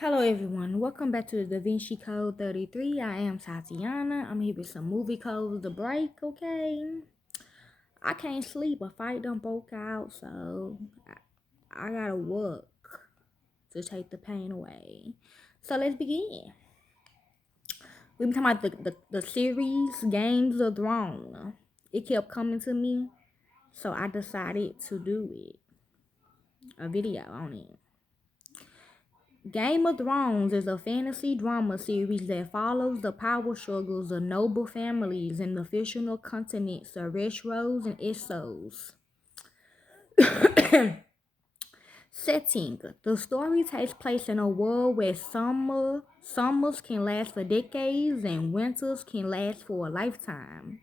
Hello everyone, welcome back to the Da Vinci Code 33. I am Tatiana. I'm here with some movie codes to break, okay? I can't sleep, a fight done broke out, so I gotta work to take the pain away. So let's begin. We've been talking about the series Games of Thrones. It kept coming to me, so I decided to do it. A video on it. Game of Thrones is a fantasy drama series that follows the power struggles of noble families in the fictional continents of Westeros and Essos. Setting: the story takes place in a world where summers can last for decades and winters can last for a lifetime.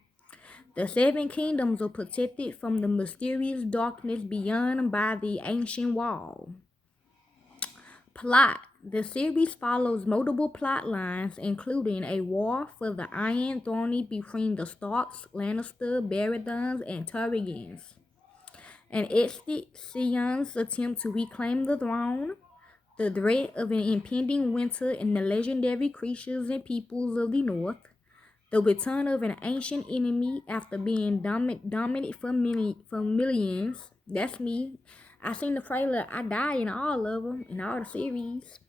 The Seven Kingdoms are protected from the mysterious darkness beyond by the ancient wall. Plot: the series follows multiple plot lines, including a war for the Iron Throne between the Starks, Lannister, Baratheons, and Targaryens. An Sion's attempt to reclaim the throne, the threat of an impending winter and the legendary creatures and peoples of the North, the return of an ancient enemy after being dominant for millions. That's me. I seen the trailer. I die in all of them, in all the series.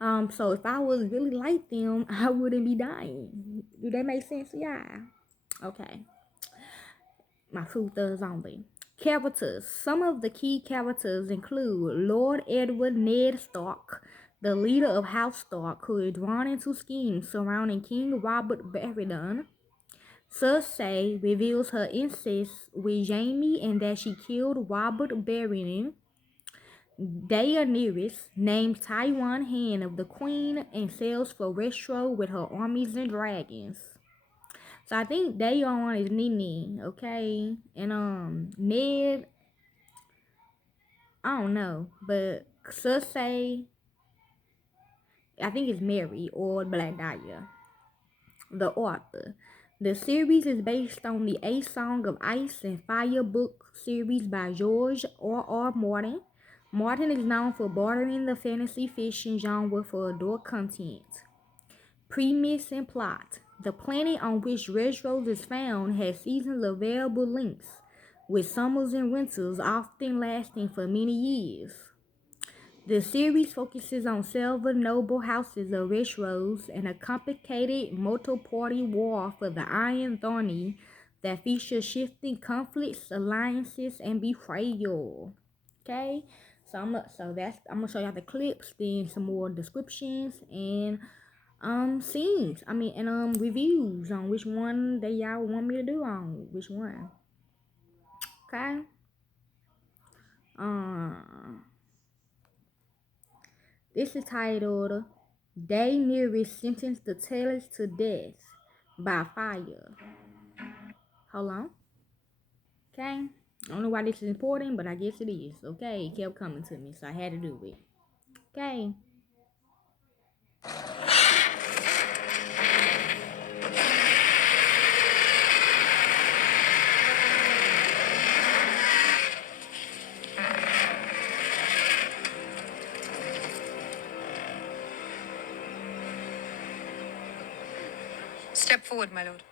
So if I was really like them, I wouldn't be dying. Do that make sense? Yeah. Okay. My truth is only. Characters. Some of the key characters include Lord Edward Ned Stark, the leader of House Stark, who is drawn into schemes surrounding King Robert Baratheon. Cersei reveals her incest with Jaime and that she killed Robert Baratheon. Daenerys names Tywin hand of the queen and sails for Westeros with her armies and dragons. So I think Daeon is Nene, okay? And Ned, I don't know, but Cersei, I think it's Mary or Black Dahlia. The author. The series is based on the A Song of Ice and Fire book series by George R. Martin. Martin is known for bordering the fantasy fiction genre for adult content. Premise and plot. The planet on which Westeros is found has seasons of variable lengths, with summers and winters often lasting for many years. The series focuses on several noble houses of Westeros and a complicated multi-party war for the Iron Throne that features shifting conflicts, alliances, and betrayal. Okay, so I'm gonna show y'all the clips, then some more descriptions and scenes. And reviews on which one that y'all want me to do on which one. Okay. Um. This is titled Daenerys Sentenced the Tellers to Death by Fire. Hold on. Okay. I don't know why this is important, but I guess it is. Okay. It kept coming to me, so I had to do it. Okay. Step forward, my lord.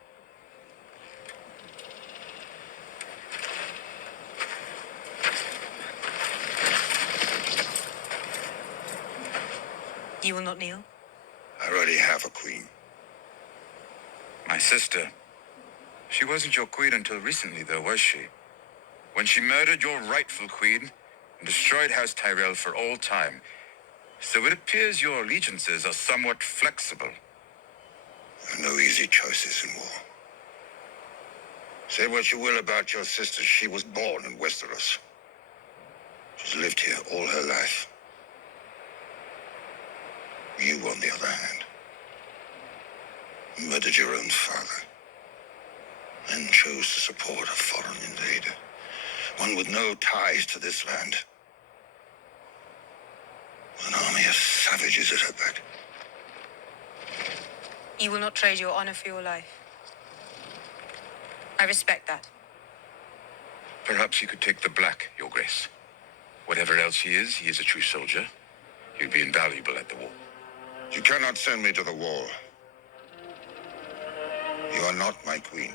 You will not kneel? I already have a queen. My sister. She wasn't your queen until recently, though, was she? When she murdered your rightful queen and destroyed House Tyrell for all time. So it appears your allegiances are somewhat flexible. There are no easy choices in war. Say what you will about your sister, she was born in Westeros. She's lived here all her life. You, on the other hand, murdered your own father, and chose to support a foreign invader, one with no ties to this land, with an army of savages at her back. You will not trade your honor for your life. I respect that. Perhaps he could take the black, your grace. Whatever else he is a true soldier. You'd be invaluable at the wall. You cannot send me to the wall. You are not my queen.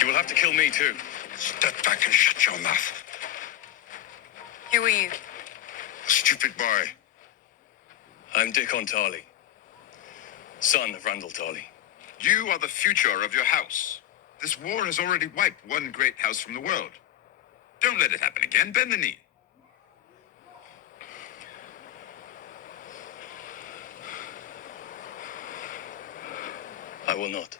You will have to kill me too. Step back and shut your mouth. Who are you? A stupid boy. I'm Dickon Tarley, son of Randall Tarley. You are the future of your house. This war has already wiped one great house from the world. Don't let it happen again. Bend the knee. I will not.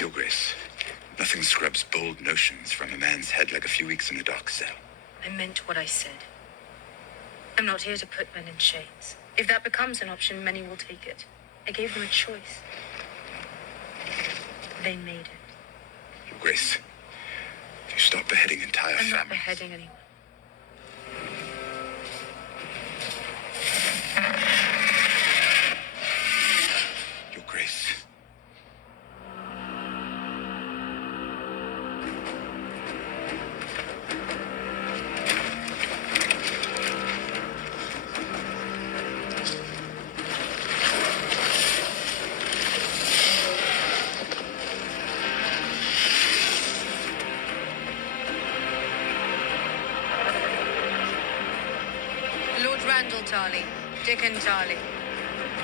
Your Grace, nothing scrubs bold notions from a man's head like a few weeks in a dark cell. I meant what I said. I'm not here to put men in chains. If that becomes an option, many will take it. I gave them a choice. They made it. Your Grace, if you stop beheading entire I'm not families... beheading anyone. Your Grace. Lord Randall Tarley, Dickon Tarley.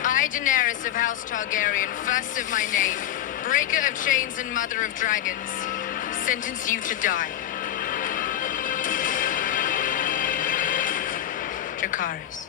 I, Daenerys of House Targaryen, first of my name, breaker of chains and mother of dragons, sentence you to die. Dracarys.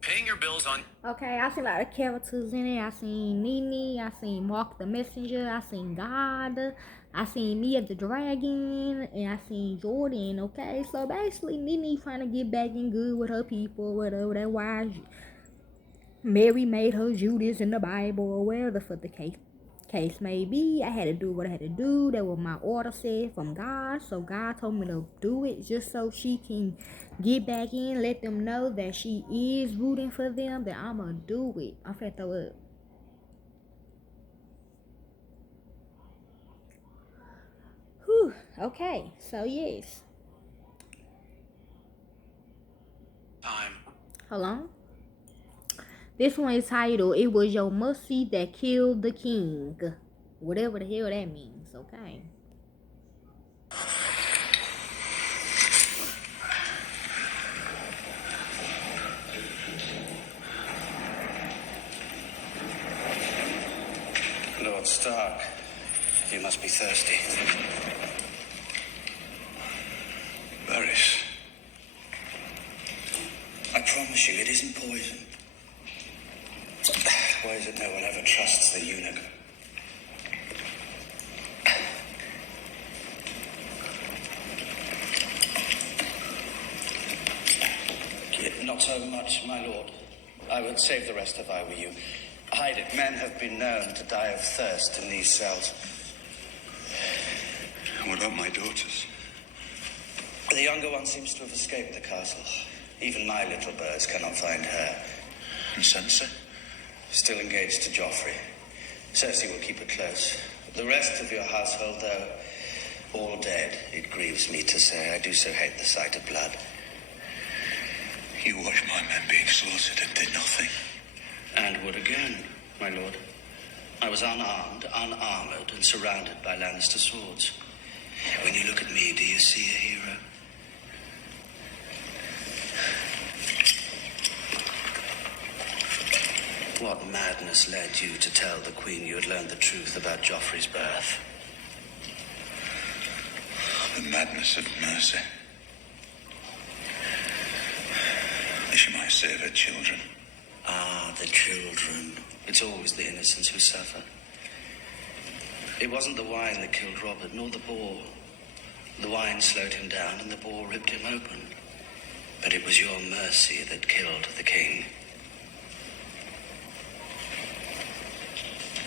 Paying your bills on... Okay, I seen a lot of characters in it. I seen Nene, I seen Mark the Messenger, I seen God, I seen Mia the Dragon, and I seen Jordan, okay? So basically, Nene trying to get back in good with her people, whatever. That's why Mary made her Judas in the Bible, or whatever the fuck the case may be. I had to do what I had to do. That was my order set from God. So God told me to do it just so she can get back in, let them know that she is rooting for them, that I'ma do it. I'm finna throw up. Whew. Okay, so yes. Time. Hold on. This one is titled, It Was Your Mercy That Killed the King. Whatever the hell that means, okay? Lord Stark, you must be thirsty. Varys. I promise you, it isn't poison. Why is it no one ever trusts the eunuch? Not so much, my lord. I would save the rest if I were you. Hide it. Men have been known to die of thirst in these cells. What about my daughters? The younger one seems to have escaped the castle. Even my little birds cannot find her. And Sansa? Still engaged to Joffrey. Cersei will keep her close. The rest of your household, though, all dead. It grieves me to say. I do so hate the sight of blood. You watched my men being slaughtered and did nothing. And would again, my lord. I was unarmed, unarmored, and surrounded by Lannister swords. When you look at me, do you see a hero? What madness led you to tell the Queen you had learned the truth about Joffrey's birth? The madness of mercy. That she might save her children. Ah, the children. It's always the innocents who suffer. It wasn't the wine that killed Robert, nor the boar. The wine slowed him down and the boar ripped him open. But it was your mercy that killed the king.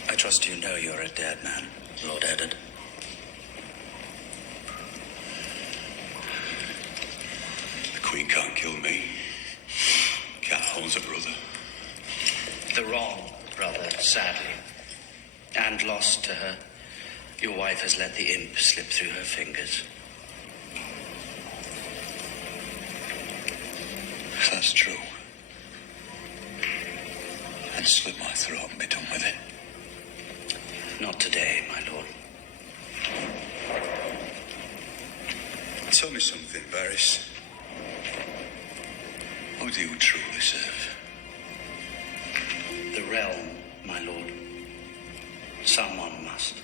I trust you know you're a dead man, Lord Eddard. The Queen can't kill me. Can't hold a brother. The wrong brother, sadly. And lost to her. Your wife has let the imp slip through her fingers. If that's true, then slit my throat and be done with it. Not today, my lord. Tell me something, Varys. Who do you truly serve? The realm, my lord. Someone must.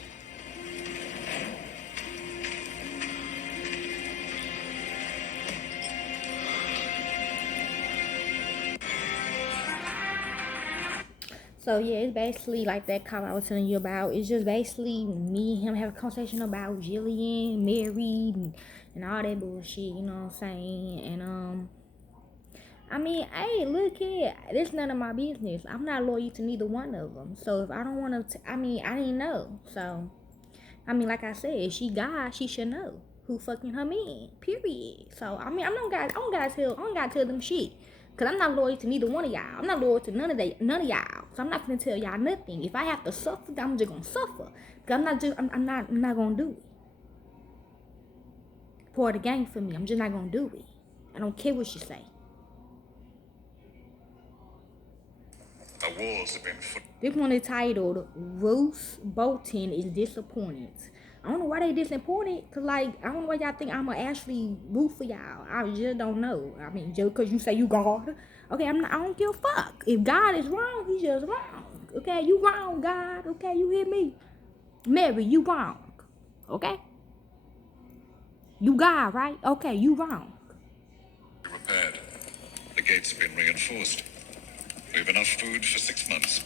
So yeah, it's basically like that cop I was telling you about. It's just basically me and him having a conversation about Jillian, Mary, and all that bullshit, you know what I'm saying? And I mean, hey, look here, this none of my business. I'm not loyal to neither one of them. So if I don't want to, I didn't know. So, I mean, like I said, if she God, she should know who fucking her man. Period. So I mean, I don't gotta tell them shit. Cause I'm not loyal to neither one of y'all. I'm not loyal to none of y'all. So I'm not gonna tell y'all nothing. If I have to suffer, I'm just gonna suffer. Cause I'm not gonna do it. Part of the game for me. I'm just not gonna do it. I don't care what she say. The walls have been fought. This one is titled Roose Bolton is Disappointed. I don't know why they disappointed. Cause like, I don't know why y'all think I'ma actually root for y'all. I just don't know. I mean, just cause you say you God. Okay, I don't give a fuck. If God is wrong, he's just wrong. Okay, you wrong, God. Okay, you hear me? Mary, you wrong. Okay? You God, right? Okay, you wrong. Repaired. The gates have been reinforced. We have enough food for 6 months.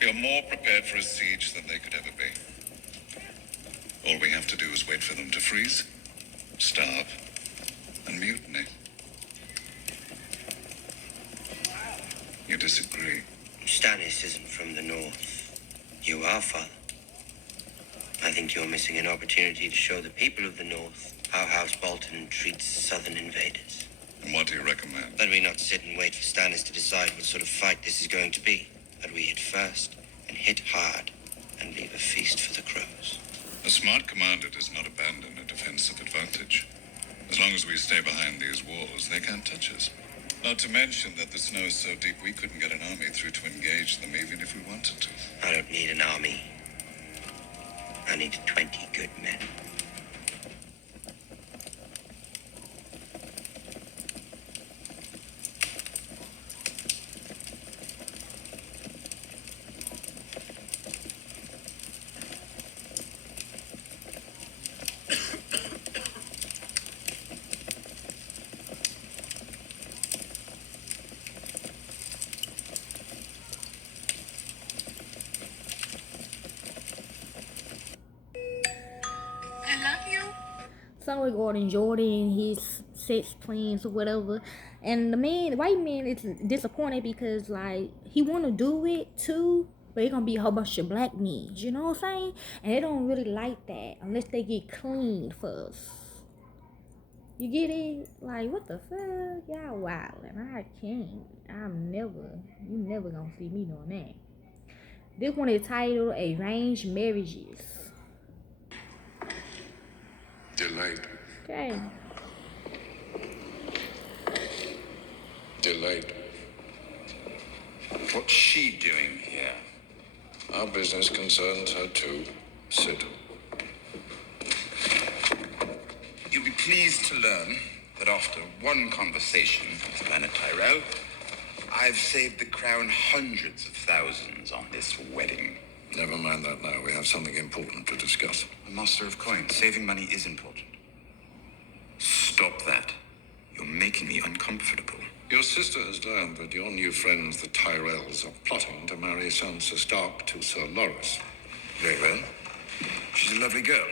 We are more prepared for a siege than they could ever be. All we have to do is wait for them to freeze, starve, and mutiny. You disagree? Stannis isn't from the north. You are, Father. I think you're missing an opportunity to show the people of the north how House Bolton treats southern invaders. And what do you recommend? That we not sit and wait for Stannis to decide what sort of fight this is going to be. That we hit first, and hit hard, and leave a feast for the crows. A smart commander does not abandon a defensive advantage. As long as we stay behind these walls, they can't touch us. Not to mention that the snow is so deep we couldn't get an army through to engage them even if we wanted to. I don't need an army. I need 20 good men. So regarding Jordan and his sex plans or whatever, and the white man is disappointed because like he want to do it too, but it's gonna be a whole bunch of black men, you know what I'm saying? And they don't really like that unless they get cleaned first. You get it? Like, what the fuck? Y'all wild, and I can't. You never gonna see me doing that. This one is titled Arranged Marriages. Delight. Okay. Delight. What's she doing here? Our business concerns her too. Sit. You'll be pleased to learn that after one conversation with Lana Tyrell, I've saved the crown hundreds of thousands on this wedding. Never mind that now. We have something important to discuss. A master of coin. Saving money is important. Stop that. You're making me uncomfortable. Your sister has learned that your new friends, the Tyrells, are plotting to marry Sansa Stark to Sir Loras. Very well. She's a lovely girl.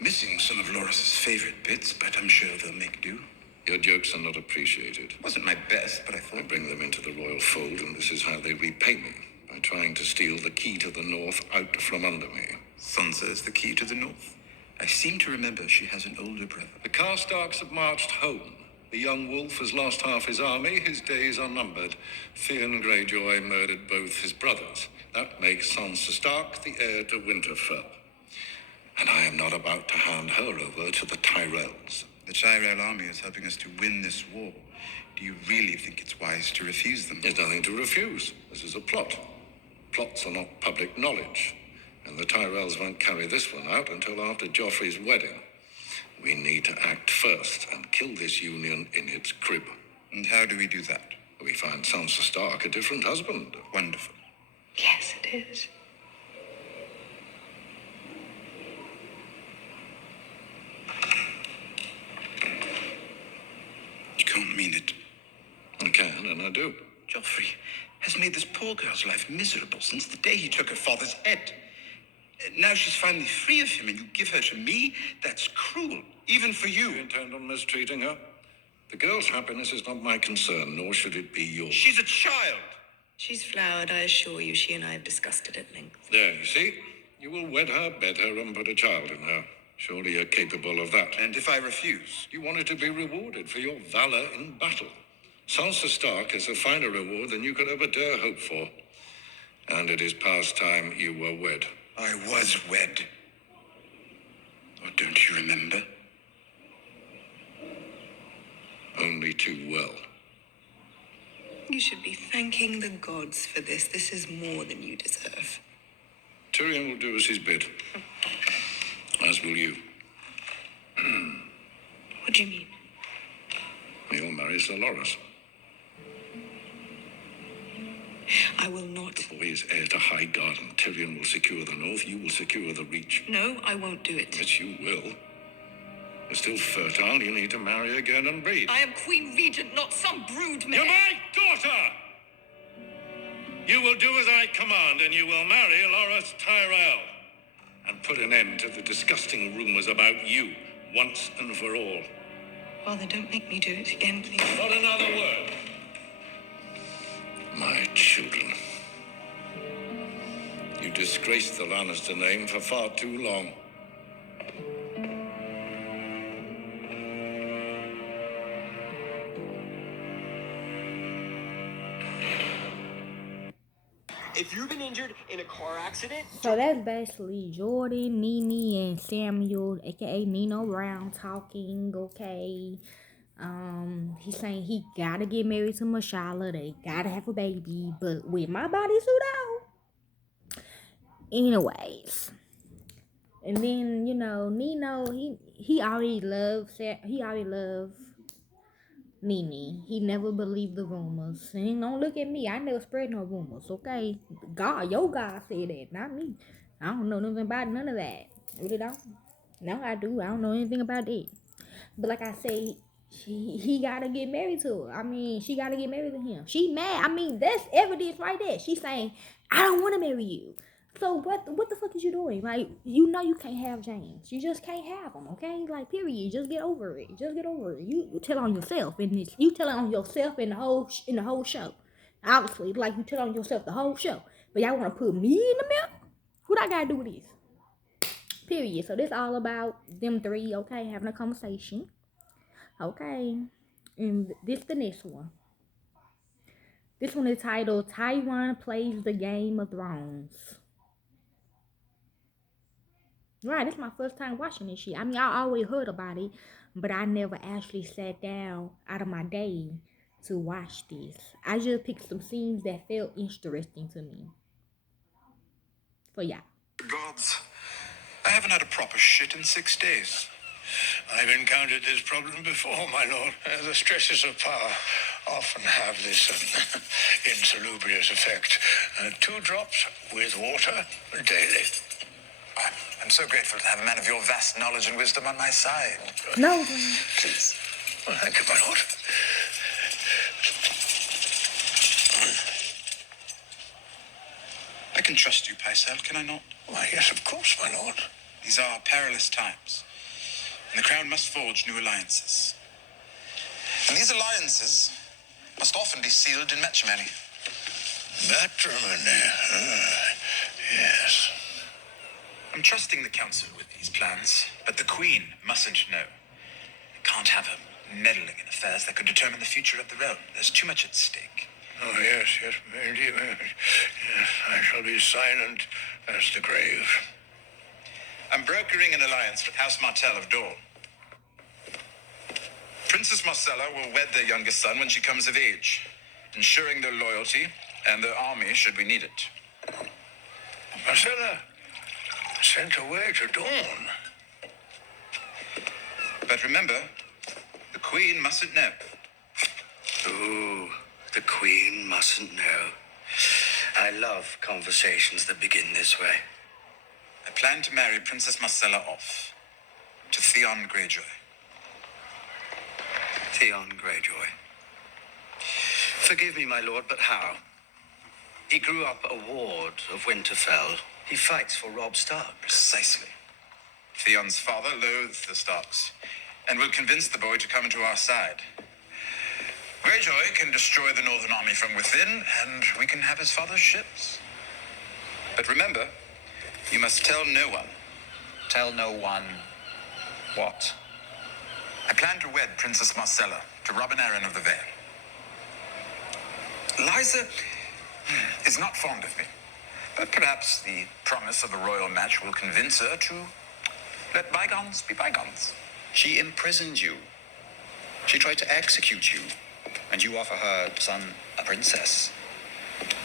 Missing some of Loras's favorite bits, but I'm sure they'll make do. Your jokes are not appreciated. Wasn't my best, but I I thought... bring them into the royal fold, and this is how they repay me. By trying to steal the key to the north out from under me. Sansa is the key to the north. I seem to remember she has an older brother. The Karstarks have marched home. The young wolf has lost half his army. His days are numbered. Theon Greyjoy murdered both his brothers. That makes Sansa Stark the heir to Winterfell. And I am not about to hand her over to the Tyrells. The Tyrell army is helping us to win this war. Do you really think it's wise to refuse them? There's nothing to refuse. This is a plot. Plots are not public knowledge. And the Tyrells won't carry this one out until after Joffrey's wedding. We need to act first and kill this union in its crib. And how do we do that? We find Sansa Stark a different husband. Wonderful. Yes, it is. You can't mean it. I can, and I do. Joffrey has made this poor girl's life miserable since the day he took her father's head. Now she's finally free of him, and you give her to me? That's cruel, even for You you. intend on mistreating her? The girl's happiness is not my concern, nor should it be yours. She's a child. She's flowered, I assure you. She and I have discussed it at length. There, you see? You will wed her, bed her, and put a child in her. Surely you're capable of that. And if I refuse? You wanted to be rewarded for your valor in battle. Sansa Stark is a finer reward than you could ever dare hope for. And it is past time you were wed. I was wed. Or don't you remember? Only too well. You should be thanking the gods for this. This is more than you deserve. Tyrion will do as he's bid. As will you. What do you mean? You'll marry Sir Loras. I will not. The boy is heir to High Garden. Tyrion will secure the north. You will secure the Reach. No, I won't do it. Yes, you will. You're still fertile. You need to marry again and breed. I am Queen Regent, not some brood You're mare. my daughter! You will do as I command, and you will marry Loras Tyrell. And put an end to the disgusting rumors about you, once and for all. Father, don't make me do it again, please. Not another word. My children. You disgraced the Lannister name for far too long. If you've been injured in a car accident, So that's basically Jordan, Nene, and Samuel, aka Nino Brown, talking. Okay, he's saying he gotta get married to Mashala. They gotta have a baby, but with my bodysuit out. Anyways, and then Nino, he already loves Nene. He never believed the rumors. And don't look at me. I never spread no rumors, okay? God, your God said that, not me. I don't know nothing about none of that. Really don't. No, I do. I don't know anything about that. But like I say, he gotta get married to her. I mean, she gotta get married to him. She mad. I mean, that's evidence right there. She's saying, I don't want to marry you. So what the fuck is you doing? Like, you can't have James. You just can't have him, okay? Like, period. Just get over it. Just get over it. You tell on yourself in this. You tell on yourself in the whole show. Obviously, like you tell on yourself the whole show. But y'all want to put me in the middle? What I gotta do with this? Period. So this all about them three, okay, having a conversation. Okay. And this the next one. This one is titled Tywin Plays the Game of Thrones. Right, this is my first time watching this shit. I mean, I always heard about it, but I never actually sat down out of my day to watch this. I just picked some scenes that felt interesting to me. For y'all. Gods, I haven't had a proper shit in 6 days. I've encountered this problem before, my lord. The stresses of power often have this insalubrious effect. 2 drops with water daily. I'm so grateful to have a man of your vast knowledge and wisdom on my side. No. Please. Well, thank you, my lord. I can trust you, Pycelle, can I not? Why, yes, of course, my lord. These are perilous times, and the Crown must forge new alliances. And these alliances must often be sealed in matrimony. Matrimony. Yes. I'm trusting the Council with these plans, but the Queen mustn't know. I can't have her meddling in affairs that could determine the future of the realm. There's too much at stake. Oh, yes, indeed. Yes, I shall be silent as the grave. I'm brokering an alliance with House Martell of Dor. Princess Marcella will wed their youngest son when she comes of age, ensuring their loyalty and their army should we need it. Marcella sent away to Dawn. But remember, the Queen mustn't know. Ooh, the Queen mustn't know. I love conversations that begin this way. I plan to marry Princess Marcella off to Theon Greyjoy. Theon Greyjoy. Forgive me, my lord, but how? He grew up a ward of Winterfell. He fights for Robb Stark. Precisely. Theon's father loathes the Starks and will convince the boy to come to our side. Greyjoy can destroy the Northern Army from within, and we can have his father's ships. But remember, you must tell no one. Tell no one what? I plan to wed Princess Marcella to Robin Arryn of the Vale. Lysa is not fond of me, but perhaps the promise of a royal match will convince her to let bygones be bygones. She imprisoned you. She tried to execute you, and you offer her son a princess.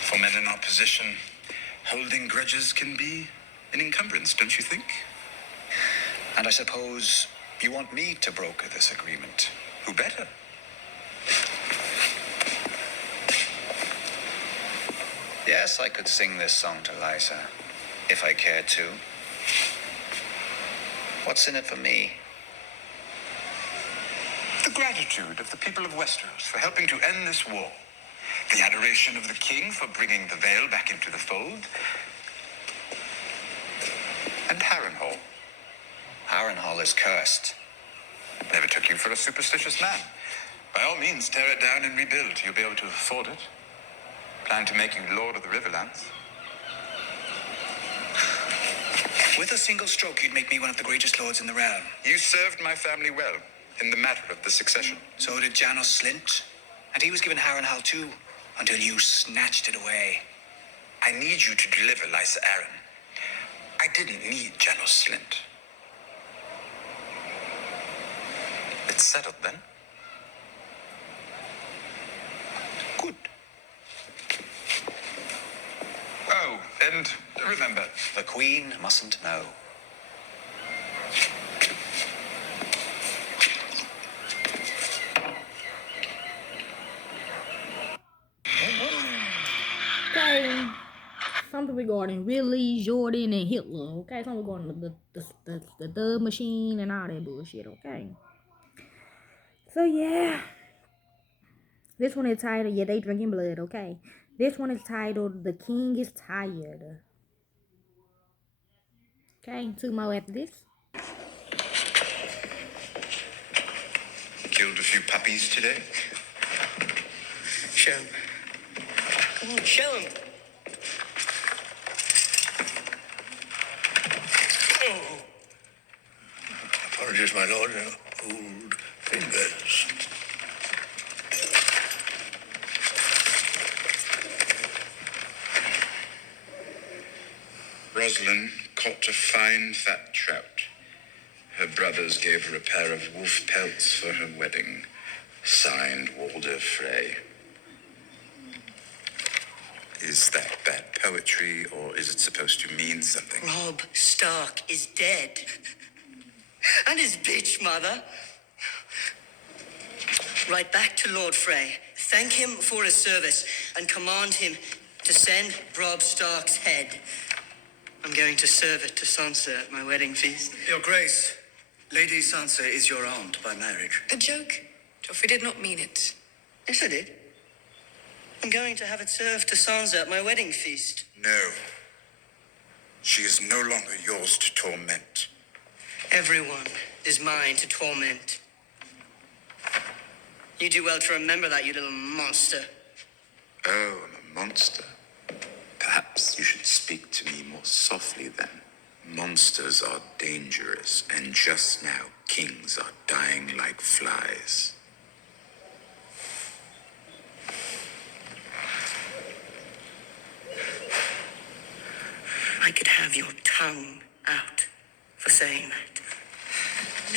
For men in our position, holding grudges can be an encumbrance, don't you think? And I suppose you want me to broker this agreement. Who better? Yes, I could sing this song to Lysa, if I cared to. What's in it for me? The gratitude of the people of Westeros for helping to end this war. The adoration of the king for bringing the Vale back into the fold. And Harrenhal. Harrenhal is cursed. Never took you for a superstitious man. By all means, tear it down and rebuild. You'll be able to afford it. Plan to make you Lord of the Riverlands. With a single stroke, you'd make me one of the greatest lords in the realm. You served my family well in the matter of the succession. So did Janos Slint. And he was given Harrenhal too, until you snatched it away. I need you to deliver Lysa Arryn. I didn't need Janos Slint. It's settled then? Good. Oh, and remember, The Queen mustn't know. Okay. Something regarding Willie, Jordan, and Hitler. Okay, something regarding the Dub Machine and all that bullshit. Okay. So yeah, this one is titled. Yeah, they drinking blood. Okay, this one is titled "The King is Tired." Okay, 2 more after this. killed a few puppies today. Show him. Come on, show him. Oh. Apologies, my lord. Old fingers. Rosalind caught a fine fat trout. Her brothers gave her a pair of wolf pelts for her wedding. Signed, Walder Frey. Is that bad poetry, or is it supposed to mean something? Robb Stark is dead. And his bitch mother. Write back to Lord Frey. Thank him for his service and command him to send Robb Stark's head. I'm going to serve it to Sansa at my wedding feast. Your Grace, Lady Sansa is your aunt by marriage. A joke? Joffrey did not mean it. Yes, I did. I'm going to have it served to Sansa at my wedding feast. No. She is no longer yours to torment. Everyone is mine to torment. You do well to remember that, you little monster. Oh, I'm a monster. Perhaps you should speak to me more softly then. Monsters are dangerous, and just now kings are dying like flies. I could have your tongue out for saying that.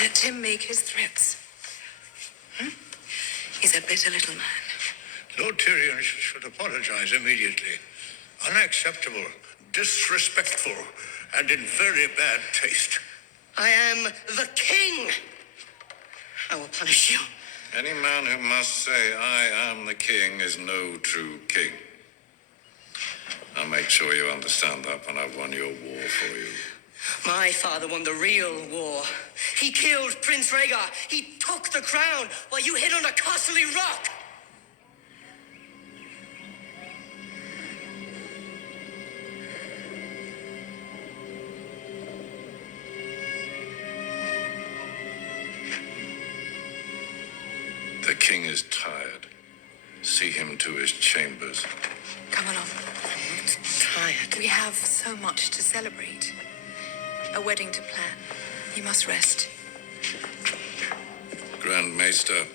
Let him make his threats. He's a bitter little man. Lord Tyrion should apologize immediately. Unacceptable, disrespectful, and in very bad taste. I am the king. I will punish you. Any man who must say, I am the king, is no true king. I'll make sure you understand that when I've won your war for you. My father won the real war. He killed Prince Rhaegar. He took the crown while you hid under Castle Rock. The king is tired. See him to his chambers. Come along. Tired. We have so much to celebrate. A wedding to plan. You must rest. Grand Maester,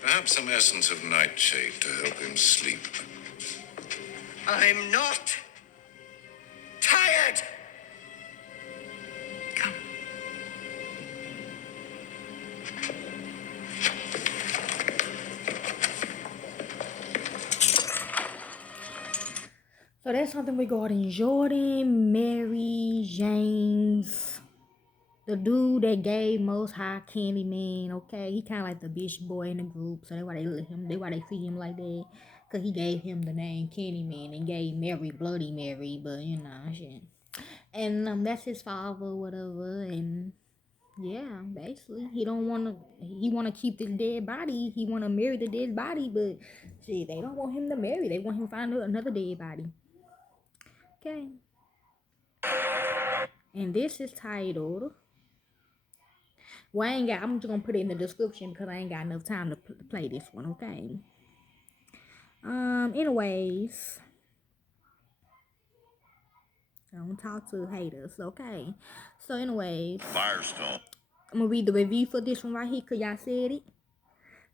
perhaps some essence of nightshade to help him sleep. I'm not tired. Come. So that's something regarding Jordan, Mary, James, the dude that gave Most High Candyman, okay? He kind of like the bitch boy in the group, so that's why they treat him like that. Because he gave him the name Candyman and gave Mary Bloody Mary, but you know, shit. And that's his father, whatever, and yeah, basically, he want to keep this dead body. He want to marry the dead body, but shit, they don't want him to marry. They want him to find another dead body. Okay. And this is titled, well, I'm just going to put it in the description because I ain't got enough time to play this one, okay? Anyways, I don't talk to haters, okay? So, anyways, Firestone. I'm going to read the review for this one right here because y'all said it.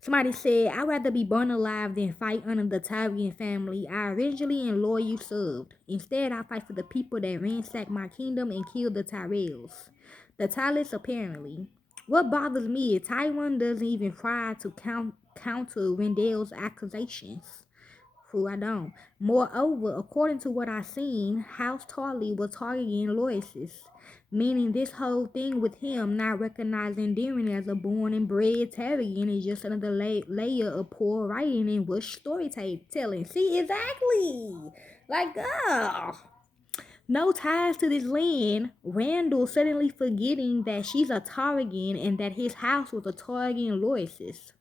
Somebody said, I'd rather be burned alive than fight under the Tyrion family I originally and loyally served. Instead, I fight for the people that ransacked my kingdom and killed the Tyrells. The Tyrells, apparently. What bothers me is Tywin doesn't even try to counter Rendell's accusations. True, I don't. Moreover, according to what I've seen, House Tarly was targeting Loises. Meaning this whole thing with him not recognizing Darren as a born and bred Targaryen is just another layer of poor writing and rush storytelling. See, exactly. Like, no ties to this land. Randall suddenly forgetting that she's a Targaryen and that his house was a Targaryen Loises.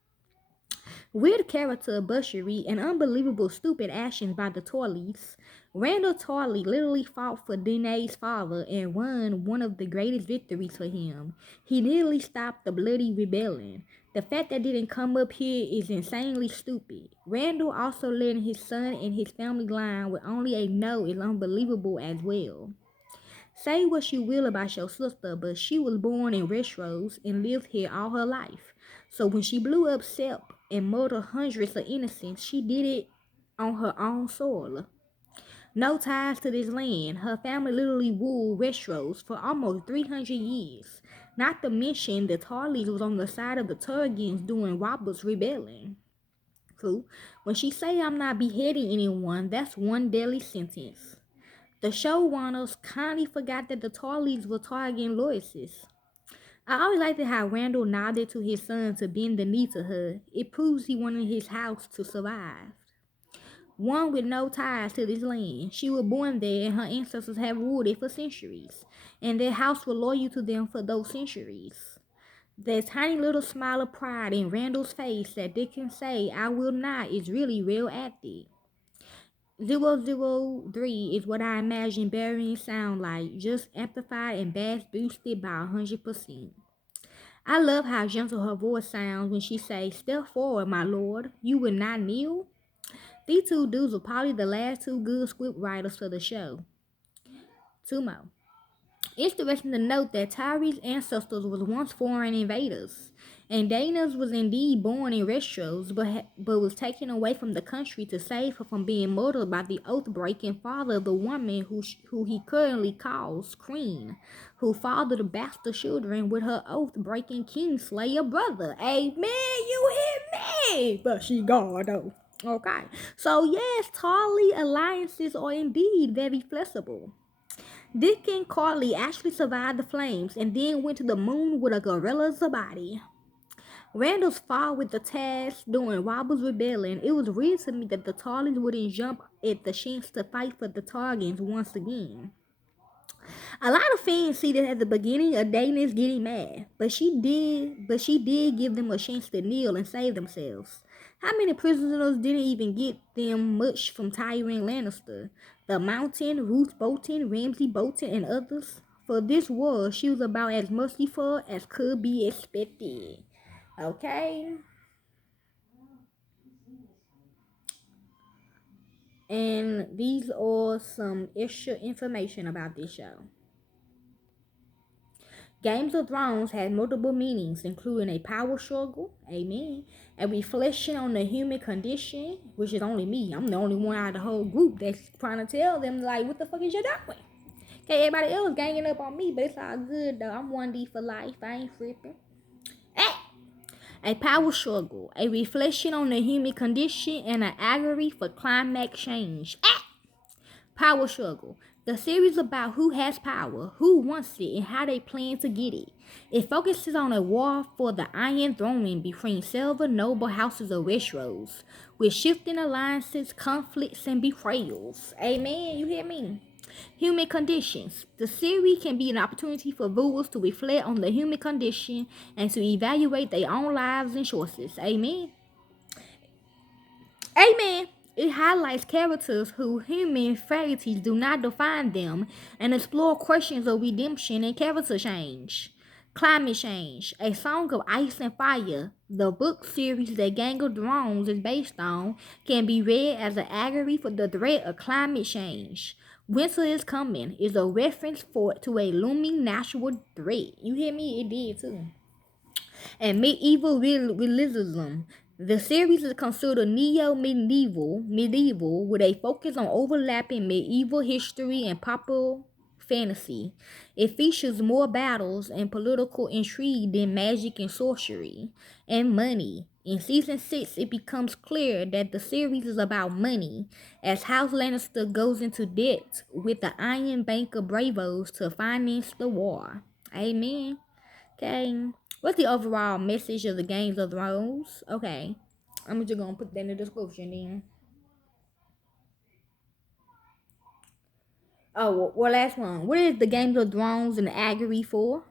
Weird character of butchery and unbelievable stupid actions by the Tarlys. Randall Tarly literally fought for Daenerys' father and won one of the greatest victories for him. He nearly stopped the bloody rebellion. The fact that didn't come up here is insanely stupid. Randall also letting his son and his family line with only a no is unbelievable as well. Say what you will about your sister, but she was born in Westeros and lived here all her life. So when she blew up Sep and murdered hundreds of innocents, she did it on her own soil. No ties to this land. Her family literally ruled Westeros for almost 300 years. Not to mention the Tarlys was on the side of the Targaryens during Robert's rebellion. True. When she say I'm not beheading anyone, that's one deadly sentence. The showrunners kindly forgot that the Tarlys were Targaryen Loises. I always liked it how Randall nodded to his son to bend the knee to her. It proves he wanted his house to survive. One with no ties to this land. She was born there and her ancestors have ruled it for centuries. And their house was loyal to them for those centuries. The tiny little smile of pride in Randall's face that Dick can say, I will not, is really real acting. 003 is what I imagine burying sound like, just amplified and bass boosted by 100%. I love how gentle her voice sounds when she says, step forward, my lord, you will not kneel? These two dudes were probably the last two good script writers for the show. Two more. Interesting to note that Tyree's ancestors was once foreign invaders, and Dana's was indeed born in Westeros, but was taken away from the country to save her from being murdered by the oath-breaking father of the woman who he currently calls Queen, who fathered the bastard children with her oath-breaking Kingslayer brother. Amen, you hear me? But she gone though. Okay, so yes, Tarly alliances are indeed very flexible. Dick and Carly actually survived the flames and then went to the moon with a gorilla's body. Randall's fought with the task during Robbers' rebellion. It was weird to me that the Tarlys wouldn't jump at the chance to fight for the Targans once again. A lot of fans see that at the beginning of Dana's getting mad, but she did give them a chance to kneel and save themselves. How many prisoners didn't even get them much from Tywin Lannister? The Mountain, Ruth Bolton, Ramsay Bolton, and others? For this war, she was about as merciful as could be expected. Okay? And these are some extra information about this show. Games of Thrones has multiple meanings, including a power struggle, amen, a reflection on the human condition, which is only me. I'm the only one out of the whole group that's trying to tell them, like, what the fuck is you doing? Okay, everybody else ganging up on me, but it's all good, though. I'm 1D for life. I ain't tripping. A power struggle, a reflection on the human condition, and an allegory for climate change. Power struggle. The series about who has power, who wants it, and how they plan to get it. It focuses on a war for the Iron Throne between several noble houses of Westeros, with shifting alliances, conflicts, and betrayals. Amen, you hear me? Human conditions. The series can be an opportunity for viewers to reflect on the human condition and to evaluate their own lives and choices. Amen. Amen. It highlights characters whose human frailties do not define them and explore questions of redemption and character change. Climate Change, A Song of Ice and Fire, the book series that Game of Thrones is based on, can be read as an allegory for the threat of climate change. Winter is Coming is a reference to a looming natural threat. You hear me? It did too. And medieval realism. The series is considered medieval with a focus on overlapping medieval history and popular fantasy. It features more battles and political intrigue than magic and sorcery and money. In season 6, it becomes clear that the series is about money, as House Lannister goes into debt with the Iron Bank of Bravos to finance the war. Amen. Okay. What's the overall message of the Games of Thrones? Okay. I'm just gonna put that in the description then. Oh, well, last one. What is the Games of Thrones an allegory for?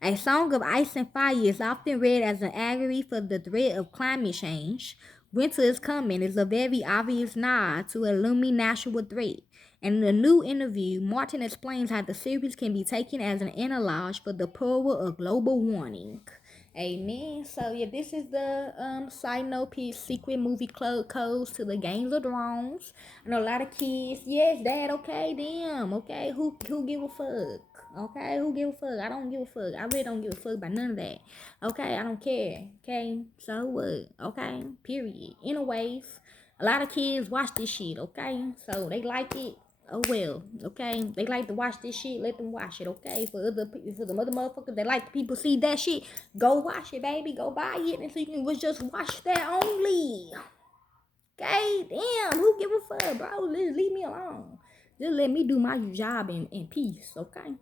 A Song of Ice and Fire is often read as an allegory for the threat of climate change. Winter is Coming is a very obvious nod to a looming natural threat. And in a new interview, Martin explains how the series can be taken as an analog for the power of global warming. Amen. So yeah, this is the side note piece secret movie club codes to the Games of Thrones. I know a lot of kids. Yes, Dad. Okay, damn. Okay, who give a fuck? Okay, who give a fuck? I don't give a fuck. I really don't give a fuck about none of that. Okay, I don't care. Okay, so what? Okay, period. Anyways, a lot of kids watch this shit. Okay, so they like it. Oh well, okay. They like to watch this shit. Let them watch it, okay. For the other motherfuckers that like people see that shit, go watch it, baby. Go buy it, and so you can just watch that only. Okay, damn. Who give a fuck, bro? Leave me alone. Just let me do my job in peace, okay.